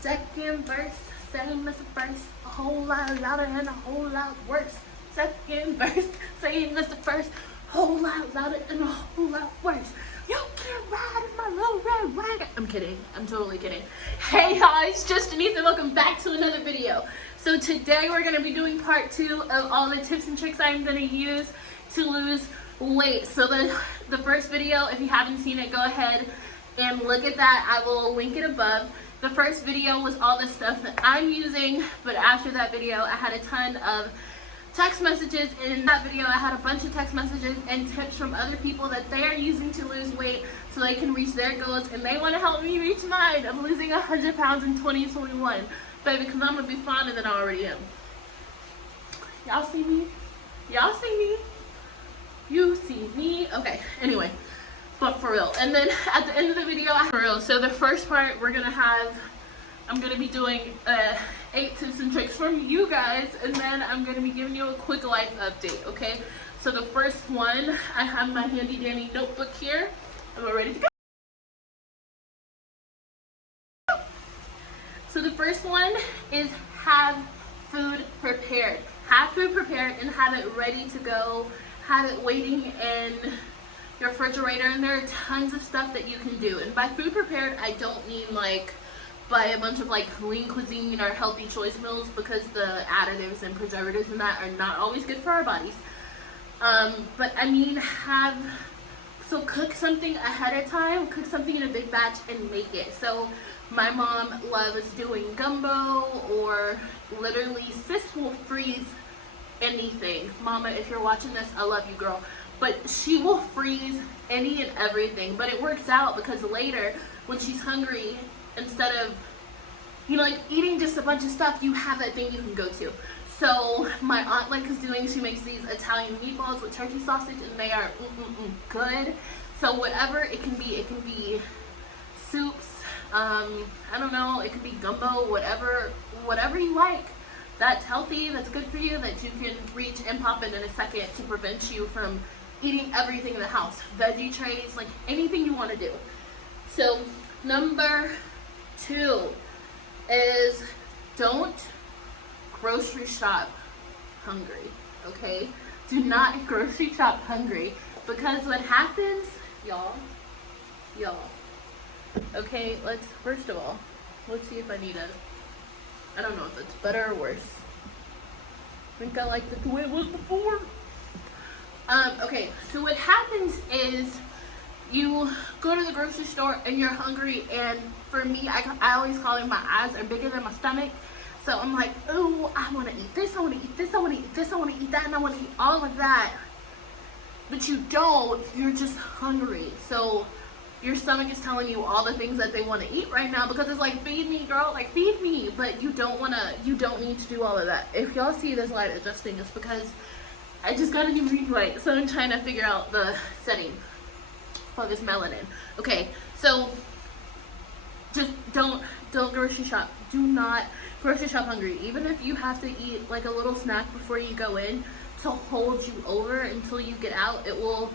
Second verse, same as the first, a whole lot louder and a whole lot worse. Second verse, same as the first, whole lot louder and a whole lot worse. You can ride in my little red wagon. I'm kidding. I'm totally kidding. Hey y'all, it's just Denise and welcome back to another video. So today we're going to be doing part 2 of all the tips and tricks I'm going to use to lose weight. So the first video, if you haven't seen it, go ahead and look at that. I will link it above. The first video was all the stuff that I'm using, but after that video I had a ton of text messages. In that video I had a bunch of text messages and tips from other people that they are using to lose weight so they can reach their goals, and they want to help me reach mine of losing 100 pounds in 2021, baby, because I'm gonna be finer than I already am. Y'all see me? Y'all see me? You see me? Okay, anyway, but for real. And then at the end of the video, for real. So the first part I'm gonna be doing 8 tips and tricks from you guys, and then I'm gonna be giving you a quick life update, okay? So the first one, I have my handy dandy notebook here. I'm ready to go. So the first one is have food prepared. Have food prepared and have it ready to go. Have it waiting in your refrigerator, and there are tons of stuff that you can do. And by food prepared, I don't mean like buy a bunch of like lean cuisine or healthy choice meals, because the additives and preservatives and that are not always good for our bodies. But I mean so cook something ahead of time, cook something in a big batch and make it. So my mom loves doing gumbo, or literally sis will freeze anything. Mama, if you're watching this, I love you, girl. But she will freeze any and everything. But it works out because later when she's hungry, instead of, you know, like eating just a bunch of stuff, you have that thing you can go to. So my aunt is doing, she makes these Italian meatballs with turkey sausage, and they are good. So whatever it can be soups, I don't know, it could be gumbo, whatever you like. That's healthy, that's good for you, that you can reach and pop in a second to prevent you from eating everything in the house. Veggie trays, like anything you want to do. So number 2 is don't grocery shop hungry, okay? Do not grocery shop hungry, because what happens, y'all, okay, first of all, let's see if I need I don't know if it's better or worse. I think I like it the way it was before. Okay, so what happens is you go to the grocery store and you're hungry, and for me, I always call it my eyes are bigger than my stomach. So I'm like, oh, I want to eat this, I want to eat this, I want to eat this, I want to eat that, and I want to eat all of that. But you don't, you're just hungry. So your stomach is telling you all the things that they want to eat right now, because it's like, feed me, girl, like feed me. But you don't need to do all of that. If y'all see this light adjusting, it's because I just got a new ring light, so I'm trying to figure out the setting for this melanin. Okay, so just don't grocery shop. Do not grocery shop hungry. Even if you have to eat like a little snack before you go in to hold you over until you get out, it will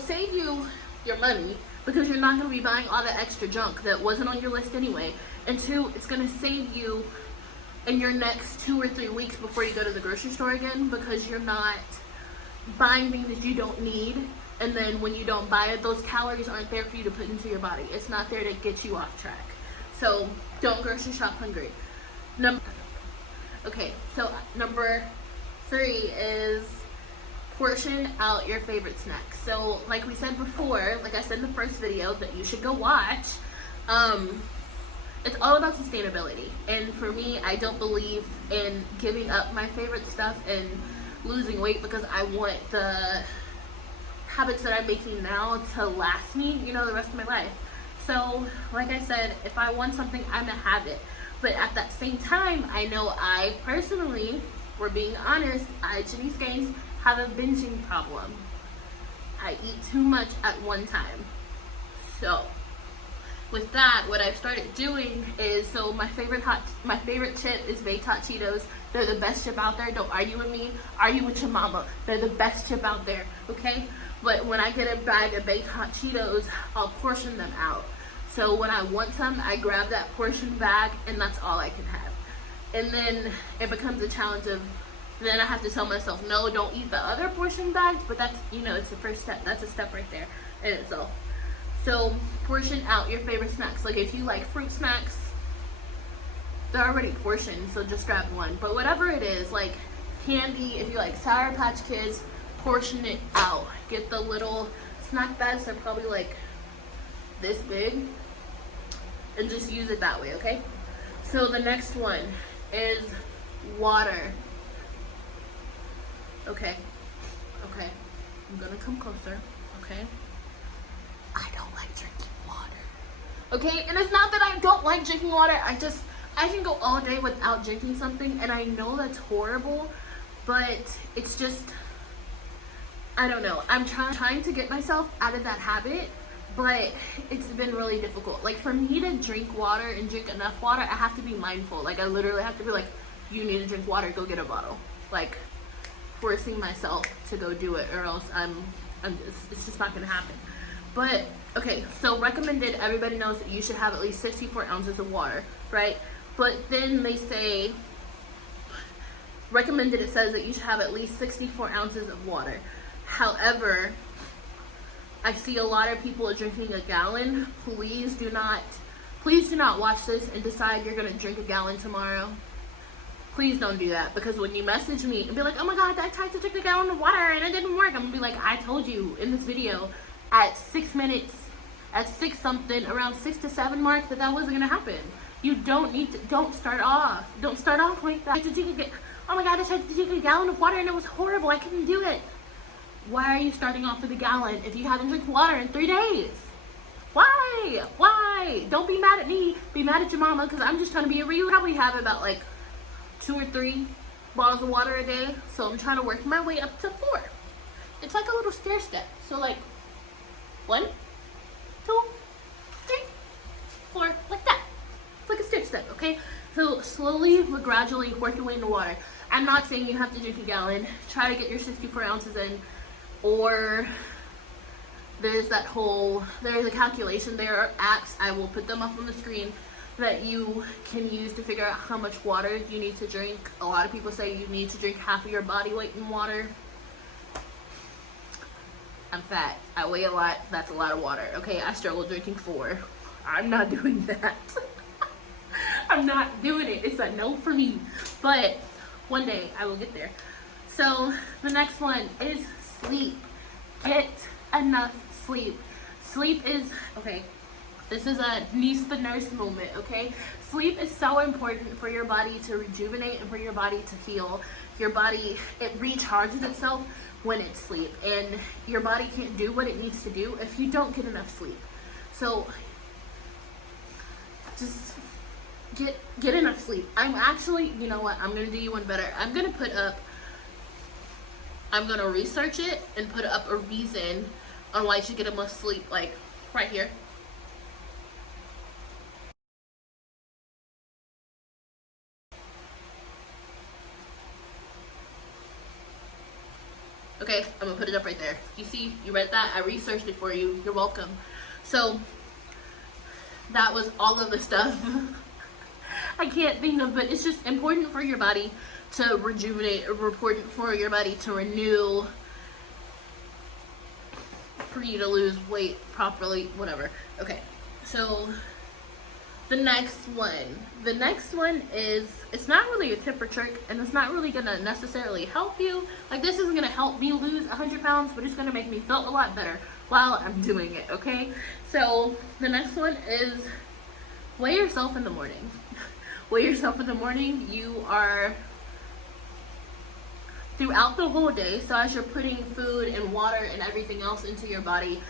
save you your money, because you're not going to be buying all the extra junk that wasn't on your list anyway. And 2, it's going to save you in your next 2 or 3 weeks before you go to the grocery store again, because you're not buying things that you don't need. And then when you don't buy it, those calories aren't there for you to put into your body. It's not there to get you off track. So don't grocery shop hungry. Okay, so number 3 is portion out your favorite snacks. So like we said before, like I said in the first video that you should go watch, it's all about sustainability. And for me, I don't believe in giving up my favorite stuff and losing weight because I want the habits that I'm making now to last me, you know, the rest of my life. So like I said, if I want something, I'm gonna have it. But at that same time, I know I personally, we're being honest, Janice Gaines, have a binging problem. I eat too much at one time. So with that, what I've started doing is, so my favorite chip is baked hot Cheetos. They're the best chip out there. Don't argue with me. Argue with your mama. They're the best chip out there, okay? But when I get a bag of baked hot Cheetos, I'll portion them out. So when I want some, I grab that portion bag and that's all I can have. And then it becomes a challenge of, then I have to tell myself, no, don't eat the other portion bags, but that's, you know, it's the first step. That's a step right there in itself. So portion out your favorite snacks. Like if you like fruit snacks, they're already portioned, so just grab one. But whatever it is, like candy, if you like Sour Patch Kids, portion it out. Get the little snack bags, they're probably like this big, and just use it that way, okay? So the next one is water. Okay, I'm gonna come closer, okay? I don't like drinking water, okay? And it's not that I don't like drinking water, I can go all day without drinking something, and I know that's horrible, but it's just, I don't know. I'm trying to get myself out of that habit, but it's been really difficult. Like for me to drink water and drink enough water, I have to be mindful. Like I literally have to be like, you need to drink water, go get a bottle. Like forcing myself to go do it, or else it's just not gonna happen. But okay, so recommended, everybody knows that you should have at least 64 ounces of water, right? But then they say, recommended, it says that you should have at least 64 ounces of water. However, I see a lot of people drinking a gallon. Please do not watch this and decide you're gonna drink a gallon tomorrow. Please don't do that, because when you message me and be like, oh my god, I tried to drink a gallon of water and it didn't work, I'm gonna be like, I told you in this video at 6 minutes, at 6 something, around 6 to 7 mark, that wasn't gonna happen. You don't need to, don't start off like that. Oh my god, I tried to drink a gallon of water and it was horrible, I couldn't do it. Why are you starting off with a gallon if you haven't drank water in 3 days? Why? Don't be mad at me, be mad at your mama, because I'm just trying to be a real. I probably have about like 2 or 3 bottles of water a day, so I'm trying to work my way up to 4. It's like a little stair step. So like 1, 2, 3, 4, like that. It's like a stair step, okay? So slowly but gradually work your way into water. I'm not saying you have to drink a gallon. Try to get your 64 ounces in, or there's a calculation. There are apps, I will put them up on the screen, that you can use to figure out how much water you need to drink. A lot of people say you need to drink half of your body weight in water. I'm fat, I weigh a lot, that's a lot of water, okay? I struggle drinking 4. I'm not doing that. I'm not doing it. It's a no for me, but one day I will get there. So the next one is sleep. Get enough sleep. Sleep is, okay, this is a niece the nurse moment, okay? Sleep is so important for your body to rejuvenate and for your body to heal. Your body, it recharges itself when it's asleep, and your body can't do what it needs to do if you don't get enough sleep. So just get enough sleep. I'm actually, you know what, I'm gonna do you one better. I'm gonna research it and put up a reason on why you should get enough sleep, like right here. Okay, I'm gonna put it up right there. You see, you read that? I researched it for you. You're welcome. So that was all of the stuff I can't think of, but it's just important for your body to rejuvenate, important for your body to renew, for you to lose weight properly, whatever. Okay, so the next one is, it's not really a tip or trick, and it's not really gonna necessarily help you. Like, this isn't gonna help me lose 100 pounds, but it's gonna make me feel a lot better while I'm doing it, okay? So the next one is weigh yourself in the morning. Weigh yourself in the morning. You are, throughout the whole day, so as you're putting food and water and everything else into your body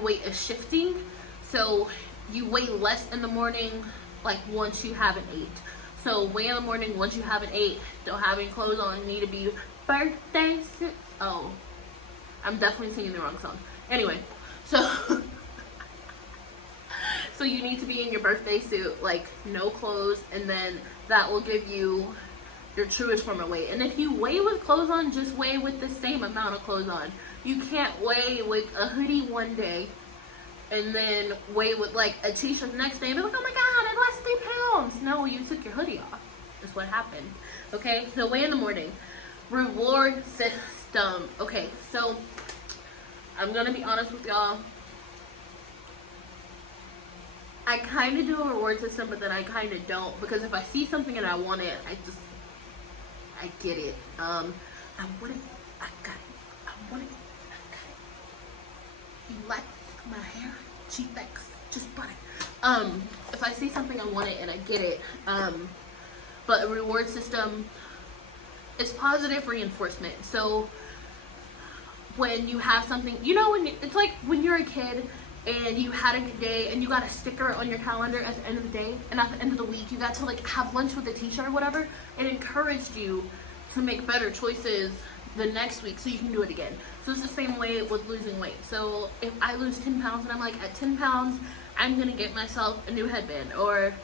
weight is shifting. So you weigh less in the morning, like once you haven't ate. So weigh in the morning once you haven't ate. Don't have any clothes on. Need to be birthday suit. Oh, I'm definitely singing the wrong song. Anyway, so so you need to be in your birthday suit, like no clothes, and then that will give you your truest form of weight. And if you weigh with clothes on, just weigh with the same amount of clothes on. You can't weigh with a hoodie one day and then weigh with like a t-shirt the next day and be like, oh my god, I lost 3 pounds. No, you took your hoodie off. That's what happened. Okay, so weigh in the morning. Reward system. Okay, so I'm gonna be honest with y'all. I kind of do a reward system, but then I kind of don't, because if I see something and I want it, I get it. I want it, I got it. I want it, I got it. You like my hair? Gee, thanks. Just buy it. If I see something I want it and I get it. But a reward system, it's positive reinforcement. So when you have something, you know, it's like when you're a kid and you had a good day and you got a sticker on your calendar at the end of the day, and at the end of the week you got to like have lunch with a teacher or whatever, it encouraged you to make better choices the next week so you can do it again. So it's the same way with losing weight. So if I lose 10 pounds and I'm like, at 10 pounds I'm gonna get myself a new headband or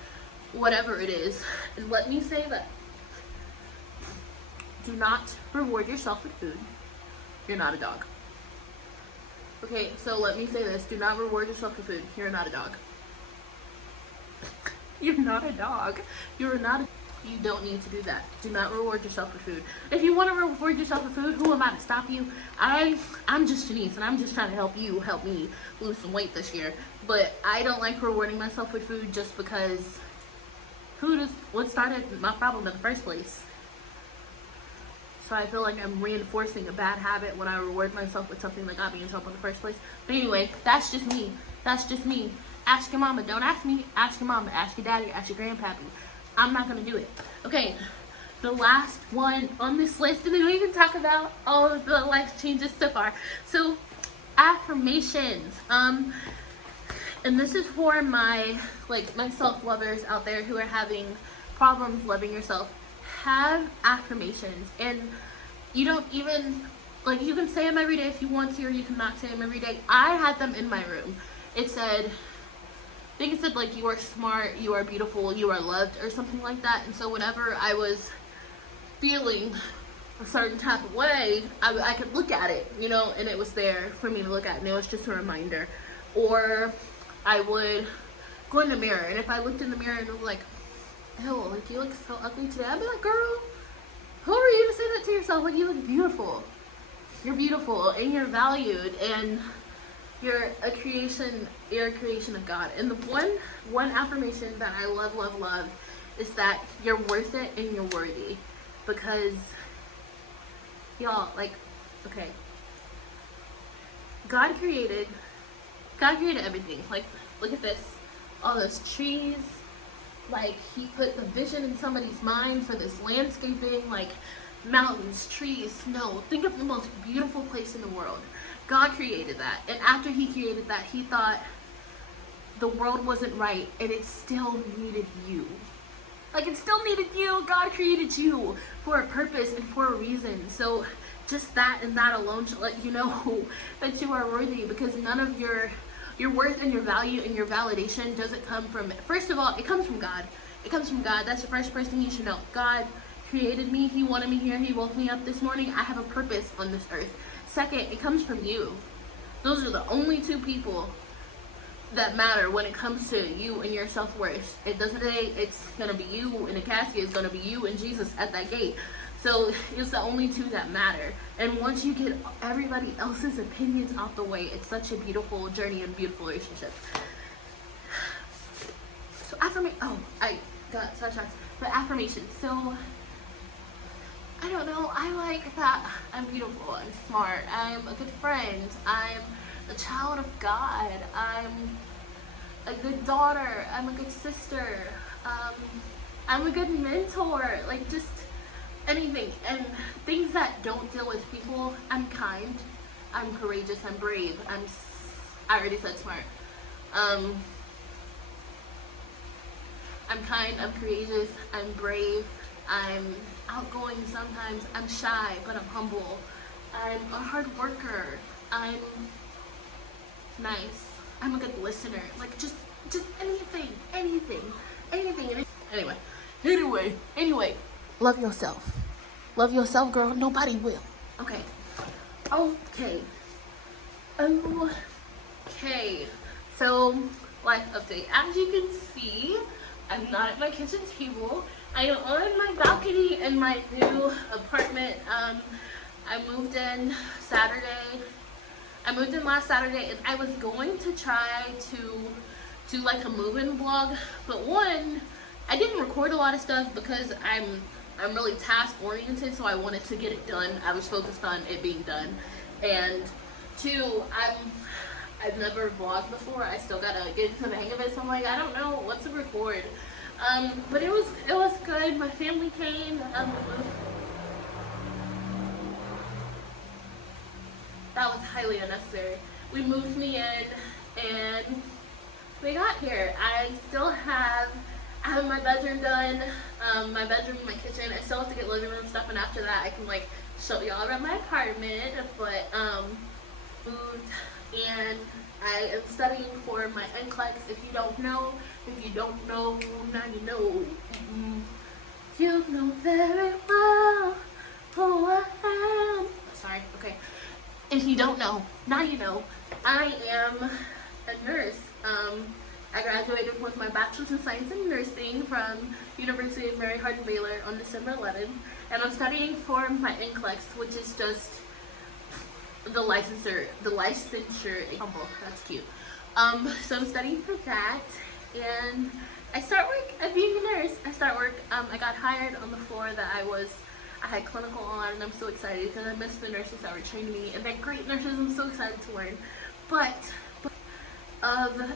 whatever it is. And let me say that do not reward yourself with food. You're not a dog. Okay, so let me say this. Do not reward yourself with food. You're not a dog. You're not a dog. You're not a... You don't need to do that. Do not reward yourself with food. If you want to reward yourself with food, who am I to stop you? I'm just Janice, and I'm just trying to help me lose some weight this year. But I don't like rewarding myself with food just because food is what started my problem in the first place. So I feel like I'm reinforcing a bad habit when I reward myself with something that got me in trouble in the first place. But anyway, that's just me. That's just me. Ask your mama. Don't ask me. Ask your mama. Ask your daddy. Ask your grandpappy. I'm not going to do it. Okay, the last one on this list, and then we can talk about all of the life changes so far. So, affirmations. And this is for my self-lovers out there who are having problems loving yourself. Have affirmations, and you don't even, like, you can say them every day if you want to, or you cannot say them every day. I had them in my room. It said, I think it said like, you are smart, you are beautiful, you are loved, or something like that. And so whenever I was feeling a certain type of way, I could look at it, you know, and it was there for me to look at, and it was just a reminder. Or I would go in the mirror, and if I looked in the mirror and it was like, ew, like, you look so ugly today, I'd be like, girl, who are you to say that to yourself? Like, you look beautiful. You're beautiful, and you're valued, and you're a creation of God. And the one affirmation that I love is that you're worth it and you're worthy. Because, y'all, like, okay, God created everything. Like, look at this, all those trees. Like, he put the vision in somebody's mind for this landscaping, like mountains, trees, snow. Think of the most beautiful place in the world. God created that. And after he created that, he thought the world wasn't right, and it still needed you. Like, it still needed you. God created you for a purpose and for a reason. So just that and that alone should let you know that you are worthy, because none of your worth and your value and your validation doesn't come from, first of all, it comes from God. It comes from God. That's the first person you should know. God created me. He wanted me here. He woke me up this morning. I have a purpose on this earth. Second, it comes from you. Those are the only two people that matter when it comes to you and your self-worth. It doesn't say it's going to be you in a casket. It's going to be you and Jesus at that gate. So it's the only two that matter. And once you get everybody else's opinions out the way, it's such a beautiful journey and beautiful relationship. So I got sidetracked. But affirmations. So I don't know. I like that I'm beautiful. I'm smart. I'm a good friend. I'm a child of God. I'm a good daughter. I'm a good sister. I'm a good mentor. Like, just anything. And things that don't deal with people. I'm kind. I'm courageous. I'm brave. I already said smart. I'm kind. I'm courageous. I'm brave. I'm outgoing sometimes. I'm shy, but I'm humble. I'm a hard worker. I'm nice. I'm a good listener. Like, just anything. Anyway, love yourself. Love yourself, girl. Nobody will. Okay. So, life update. As you can see, I'm not at my kitchen table. I am on my balcony in my new apartment. I moved in Saturday. I moved in last Saturday, and I was going to try to do like a move-in vlog, but one, I didn't record a lot of stuff because I'm really task oriented, so I wanted to get it done. I was focused on it being done. And two, I've never vlogged before. I still gotta get into the hang of it, so I'm like, I don't know what to record. But it was good. My family came. That was highly unnecessary. We moved me in, and we got here. I have my bedroom done, my bedroom, my kitchen. I still have to get living room stuff, and after that I can like show y'all around my apartment. But moved, and I am studying for my NCLEX. If you don't know, now you know. You know very well who I am. Sorry, okay. If you don't know, now you know. I am a nurse. I graduated with my bachelor's in science and nursing from University of Mary Hardin-Baylor on December 11th, and I'm studying for my NCLEX, which is just the licensure. That's cute. So I'm studying for that, and I start work at being a nurse. I got hired on the floor that I had clinical on, and I'm so excited because I miss the nurses that were training me, and they're great nurses. I'm so excited to learn. But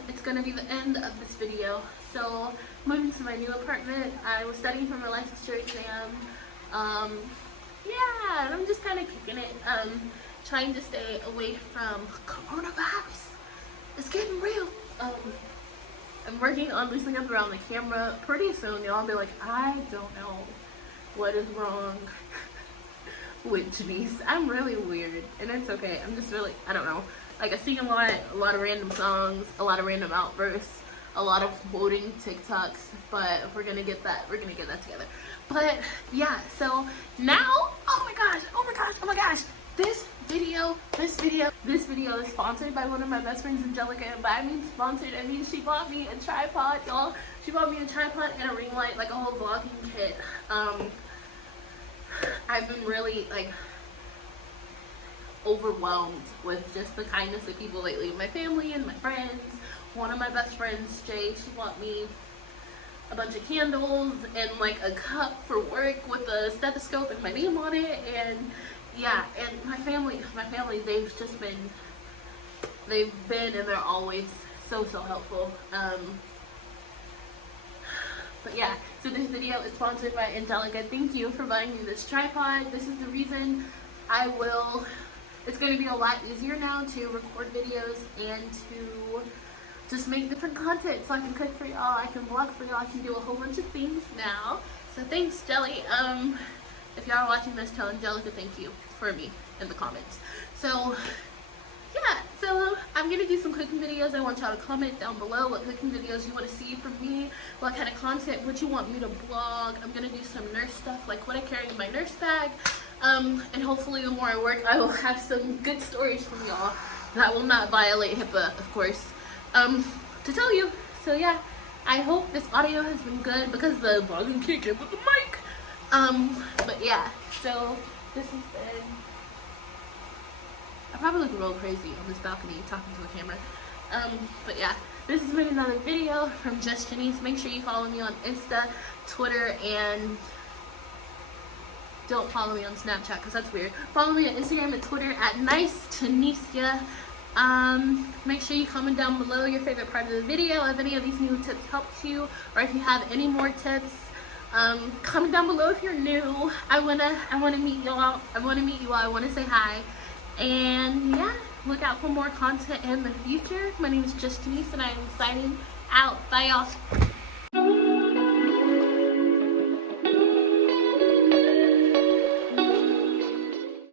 it's gonna be the end of this video. So moving to my new apartment, I was studying for my licensure exam. Yeah, and I'm just kind of kicking it, trying to stay away from coronavirus. It's getting real. I'm working on loosening up around the camera. Pretty soon y'all be like, I don't know what is wrong with Janice. I'm really weird, and it's okay. I'm just really, I don't know. Like, I sing a lot of random songs, a lot of random outbursts, a lot of quoting TikToks, but we're gonna get that together. But yeah, so now, oh my gosh, this video is sponsored by one of my best friends, Angelica. And by I mean sponsored, I mean she bought me a tripod, y'all. She bought me a tripod and a ring light, like a whole vlogging kit. I've been really like overwhelmed with just the kindness of people lately. My family and my friends. One of my best friends, Jay, she bought me a bunch of candles and like a cup for work with a stethoscope and my name on it. And yeah, and my family, they've been and they're always so helpful. But yeah, so this video is sponsored by Angelica. Thank you for buying me this tripod. This is the reason it's going to be a lot easier now to record videos and to just make different content, so I can cook for y'all, I can vlog for y'all, I can do a whole bunch of things now. So thanks, Jelly. If y'all are watching this, tell Angelica thank you for me in the comments. So yeah, so I'm gonna do some cooking videos. I want y'all to comment down below what cooking videos you want to see from me, what kind of content would you want me to vlog. I'm gonna do some nurse stuff, like what I carry in my nurse bag, and hopefully the more I work, I will have some good stories from y'all that will not violate HIPAA, of course, to tell you. So yeah, I hope this audio has been good because the vlogging can't get with the mic. But yeah, so this has been, I probably look real crazy on this balcony talking to the camera. But yeah, this has been another video from Just Janice. Make sure you follow me on Insta, Twitter, and don't follow me on Snapchat because that's weird. Follow me on Instagram and Twitter at NiceTanisha. Make sure you comment down below your favorite part of the video, if any of these new tips helped you, or if you have any more tips. Comment down below if you're new. I wanna meet you all. I wanna say hi. And yeah, look out for more content in the future. My name is Just Janice, and I am signing out. Bye, y'all.